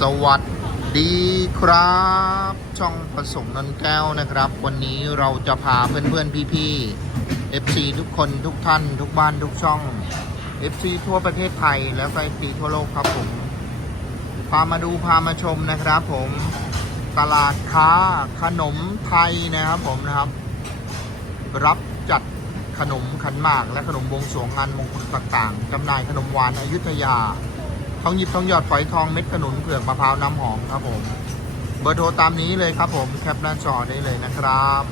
สวัสดีครับ ช่องผสมนนแก้วนะครับ วันนี้เราจะพาเพื่อนๆพี่ๆ FC ทุกคนทุกท่าน ทุกบ้านทุกช่อง FC ทั่วประเทศไทยแล้วก็ FC ทั่วโลกครับผม พามาดูพามาชมนะครับ ผมตลาดค้าขนมไทยนะครับผมนะครับ รับจัดขนมขันหมาก และขนมบวงสรวงงานมงคลต่างๆจำหน่ายขนมหวานอยุธยา ทองหยิบทองหยอดฝอยทองเม็ดขนุนเผือกมะพร้าวน้ำหอมครับผม เบอร์โทรตามนี้เลยครับผมแคปหน้าจอได้เลยนะครับ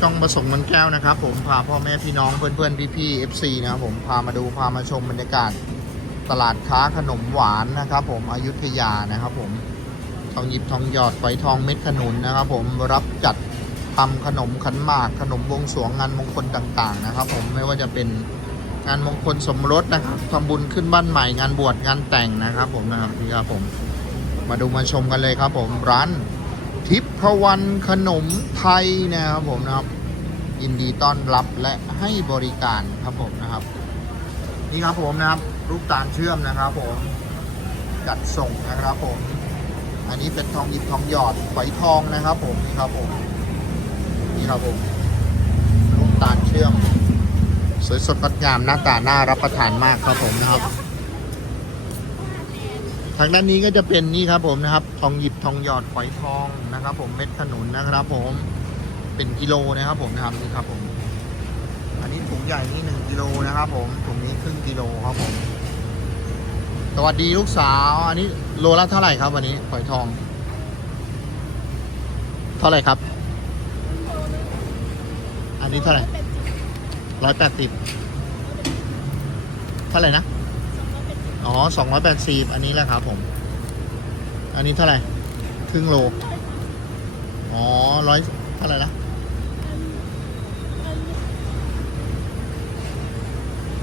ช่องผสมมันแก้วนะครับ ผมพาพ่อแม่พี่น้องเพื่อนๆพี่ๆ FC นะครับผมพามาดูพามาชมบรรยากาศตลาดค้าขนมหวานนะครับ ผมอยุธยานะครับ ผมทองหยิบทองหยอดฝอยทองเม็ดขนุนนะครับ ผมรับจัดทำขนมขันหมากขนมวงสวงงานมงคลต่าง ๆ นะครับ ผมไม่ว่าจะเป็น งานมงคลสมรสนะครับทำบุญขึ้นบ้านใหม่งานบวชงานแต่งนะครับ ผมนะครับนี่ครับผมมาดูมาชมกันเลยครับ ผมร้านทิพวรรณขนมไทยนะครับผมนะครับยินดีต้อนรับและให้บริการครับผมนะครับ นี่ครับผมนะครับ รูปตาลเชื่อมนะครับผมจัดส่งนะครับผม อันนี้เป็นทองหยิบทองหยอดฝอยทองนะครับ ผมนี่ครับผมนี่ครับผมลูกตาลเชื่อม สวยสดงดงามหน้าตาน่ารับประทานมากครับผมนะครับ ทางด้านนี้ก็จะเป็นนี่ครับผมนะครับ ทองหยิบทองหยอดฝอยทองนะครับ ผมเม็ดขนุนนะครับ ผมเป็นกิโลนะครับ ผมนะครับนี่ครับผม อันนี้ถุงใหญ่นี่หนึ่งกิโลนะครับ ผมถุงนี้ครึ่งกิโลครับผม สวัสดีลูกสาว อันนี้โลละเท่าไหร่ครับวันนี้ฝอยทอง เท่าไหร่ครับ อันนี้เท่าไหร่ ร้อยแปดสิบเท่าไหร่นะ อ๋อสองร้อยแปดสิบอันนี้แหละครับผม อันนี้เท่าไหร่ ครึ่งโล อ๋อร้อยเท่าไหร่นะ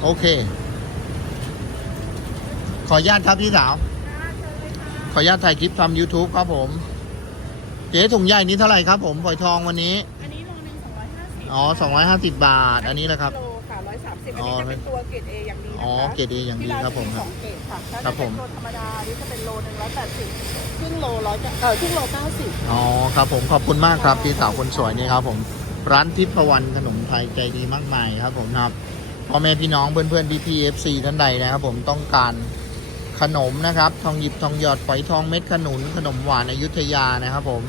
โอเค ขออนุญาตครับพี่สาว ขออนุญาตถ่ายคลิปทำ YouTube ครับผม เจ๊ถุงใหญ่นี้เท่าไหร่ครับผมฝอยทองวันนี้ อยห้าสิบอ๋อสองร้อยห้าสิบบาท อันนี้นะครับโลค่ะร้อยสามสิบอ๋อันอนี้จะเป็นตัวเกรดเออย่างดีนะคะอ๋อเกรดเออย่างดีครับผมคที่รับสองเกรดค่ะถ้าครับจะผเป็นมตัวธรรมดาอันนี้จะเป็นโลหนึ่งร้อยแปดสิบครึ่งโลร้อยเออครึ่งโลเก้าสิบ อ๋อครับผมขอบคุณมากครับพี่สาวคนสวยนี่ครับผมร้านทิพวรรณขนมไทยใจดีมากมายครับผมนะครับพ่อแม่พี่น้องเพื่อนเพื่อนพี่พีเอฟซีท่านใดนะครับผมต้องการขนมนะครับ ทองหยิบทองหยอดฝอยทองเม็ดขนุนขนมหวานอยุธยานะครับผม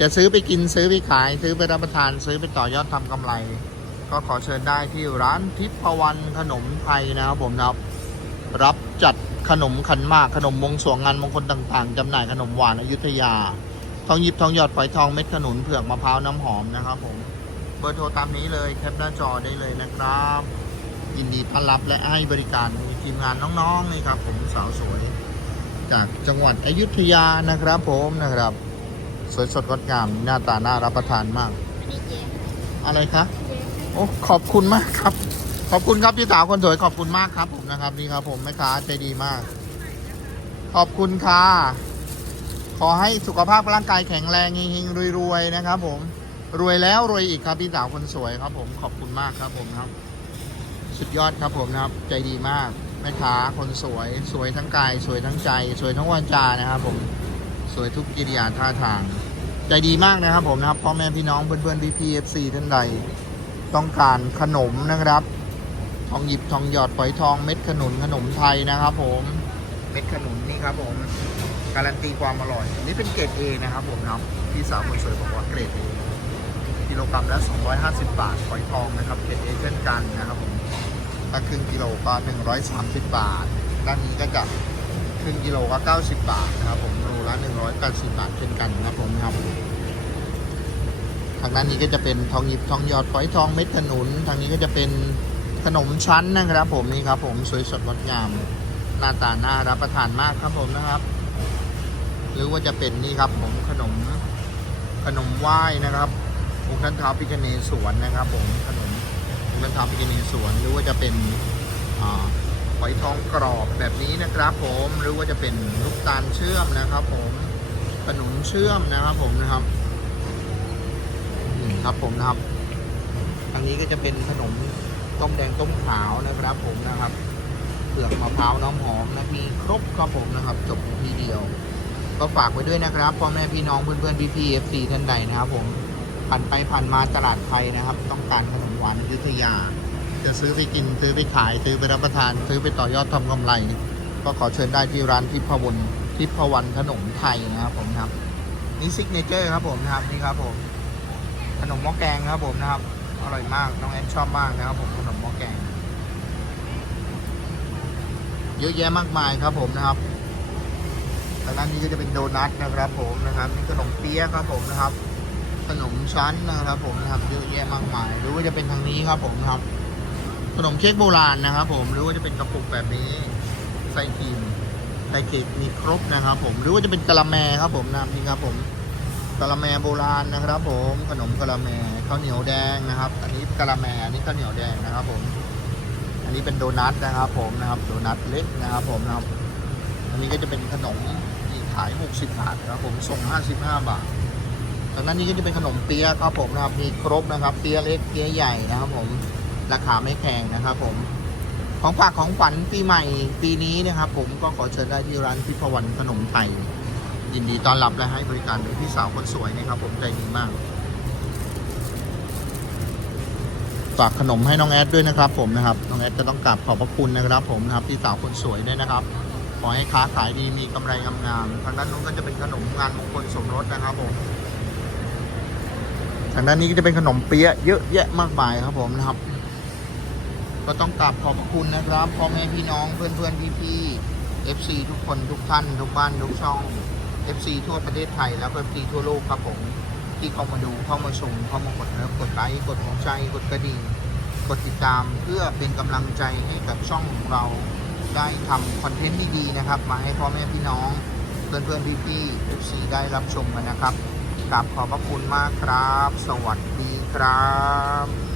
จะซื้อไปกินซื้อไปขาย ซื้อไปรับประทานซื้อไปต่อยอดทำกำไร ก็ขอเชิญได้ที่ร้านทิพวรรณขนมไทยนะครับผมนะครับ รับจัดขนมขันมากขนมมงสวงงานมงคลต่างๆจำหน่ายขนมหวานอยุธยา ทองหยิบทองหยอดฝอยทองเม็ดขนุนเผือกมะพร้าวน้ำหอมนะครับผมเบอร์โทรตามนี้เลยแคปหน้าจอได้เลยนะครับ ยินดีต้อนรับและให้บริการมีทีมงานน้องๆนี่ครับผมสาวสวย จากจังหวัดอยุธยานะครับผมนะครับ สวยสดงดงาม หน้าตาน่ารับประทานมาก อะไรคะโอ้ขอบคุณมากครับ ขอบคุณครับพี่สาวคนสวยขอบคุณมากครับผมนะครับนี่ครับ ผมแม่ค้าใจดีมาก ขอบคุณค่ะขอให้สุขภาพร่างกายแข็งแรงเฮงๆรวยๆนะครับ ผมรวยแล้วรวยอีกครับพี่สาวคนสวยครับ ผมขอบคุณมากครับผมครับ สุดยอดครับผมนะครับ ใจดีมากแม่ค้าคนสวย สวยทั้งกาย สวยทั้งใจ สวยทั้งวาจานะครับ ผมส วยทุกกิริยาท่าทาง ใจดีมากนะครับผมนะครับพ่อแม่พี่น้องเพื่อนๆพี่พีเอฟซีท่านใด ต้องการขนมนะครับ ทองหยิบทองหยอดฝอยทองเม็ดขนุนขนมไทยนะครับ ผมเม็ดขนุนนี่ครับผมการันตีความอร่อยอันนี้เป็นเกรดเอนะครับผมนะครับพี่สาวคนสวยบอกว่าเกรดเอกิโลกรัมละ 250 บาทฝอยทองนะครับเกรดเอเช่นกันนะครับผมถ้าครึ่งกิโลก็130 บาท ด้านนี้ก็จะ ครึ่งกิโลก็ 90 บาทนะครับผมโลละ180 บาทเช่นกันนะครับผมครับทางด้านนี้ก็จะเป็นทองหยิบทองหยอดฝอยทองเม็ดขนุน ทางนี้ก็จะเป็นขนมชั้นนะครับ ผมนี่ครับ ผมสวยสดงดงามหน้าตาน่ารับประทานมากครับผมนะครับ หรือว่าจะเป็นนี่ครับ ผมขนมขนมไหว้นะครับองค์ท่านท้าวพิคเนศวรนะครับ ผมขนมองค์ท่านท้าวพิคเนศวรหรือว่าจะเป็น อ่าฝอยทองกรอบแบบนี้นะครับ ผมหรือว่าจะเป็นลูกตาลเชื่อมนะครับ ผมขนมเชื่อมนะครับ ผมนะครับนี่ครับผมนะครับทางนี้ก็จะเป็นขนมต้มแดงต้มขาวนะครับ ผมนะครับขผือกมะพร้าวน้ำหอมนะมีครบครับผมนะครับ จบทีเดียว ก็ฝากไว้ด้วยนะครับพ่อแม่พี่น้องเพื่อนๆพี่ๆเอฟซีท่านใดนะครับ ผมผ่านไปผ่านมาตลาดไทยนะครับ ต้องการขนมหวานอยุธยา จะซื้อไปกินซื้อไปขายซื้อไปรับประทาน ซื้อไปต่อยอดทำกำไร ก็ขอเชิญได้ที่ร้านทิพวรรณทิพวรรณขนมไทยนะครับผมครับนี่ซิกเนเจอร์ครับผมนะครับนี่ครับผมขนมหม้อแกงครับผมนะครับอร่อยมากน้องแอนชอบมากนะครับผมขนมหม้อแกง เยอะแยะมากมายครับผมนะครับแต่ด้านนี้ก็จะเป็นโดนัทนะครับผมนะครับนี่ขนมเปี๊ยะครับผมนะครับขนมชั้นนะครับผมนะครับเยอะแยะมากมาย หรือว่าจะเป็นทางนี้ครับผมครับ ขนมเค้กโบราณนะครับผมหรือว่าจะเป็นกระปุกแบบนี้ใส่ครีมใส่เค้กมีครบนะครับ ผมหรือว่าจะเป็นกะละแมครับผมนะนี่ครับผมกะละแมโบราณนะครับ ผมขนมกะละแมข้าวเหนียวแดงนะครับ อันนี้กะละแมอันนี้ข้าวเหนียวแดงนะครับ ผม อันนี้เป็นโดนัทนะครับ ผมนะครับโดนัทเล็กนะครับ ผมนะครับ อันนี้ก็จะเป็นขนมที่ขาย60บาทครับ ผมส่ง55บาทตอนนั้นนี้ก็จะเป็นขนมเปี๊ยะครับผมนะครับมีครบนะครับเปี๊ยะเล็กเปี๊ยะใหญ่นะครับ ผม ราคาไม่แพงนะครับผมของฝากของขวัญปีใหม่ปีนี้นะครับผมก็ขอเชิญได้ที่ร้านพิพวันขนมไทยยินดีต้อนรับและให้บริการโดยพี่สาวคนสวยนะครับ ผมใจดีมากฝากขนมให้น้องแอดด้วยนะครับผมนะครับน้องแอดก็ต้องกราบขอบพระคุณนะครับ ผมนะครับพี่สาวคนสวยด้วยนะครับขอให้ค้าขายดีมีกำไรงามๆทางด้านนู้นก็จะเป็นขนมงานมงคลสมรสนะครับผมทางด้านนี้ก็จะเป็นขนมเปี๊ยะเยอะแยะมากมายครับผมนะครับ ก็ต้องกราบขอบพระคุณนะครับพ่อแม่พี่น้องเพื่อนเพื่อนพี่พี่ FC ทุกคนทุกท่านทุกบ้านทุกช่อง FC ทั่วประเทศไทยแล้วก็ FC ทั่วโลกครับผมที่เข้ามาดูเข้ามาชมเข้ามากดแล้วกดไลค์กดหัวใจกดกระดิ่งกดติดตามเพื่อเป็นกำลังใจให้กับช่องของเราได้ทำคอนเทนต์ดีๆนะครับ มาให้พ่อแม่พี่น้องเพื่อนๆพี่ๆ FC ได้รับชมกันนะครับกราบขอบพระคุณมากครับ สวัสดีครับ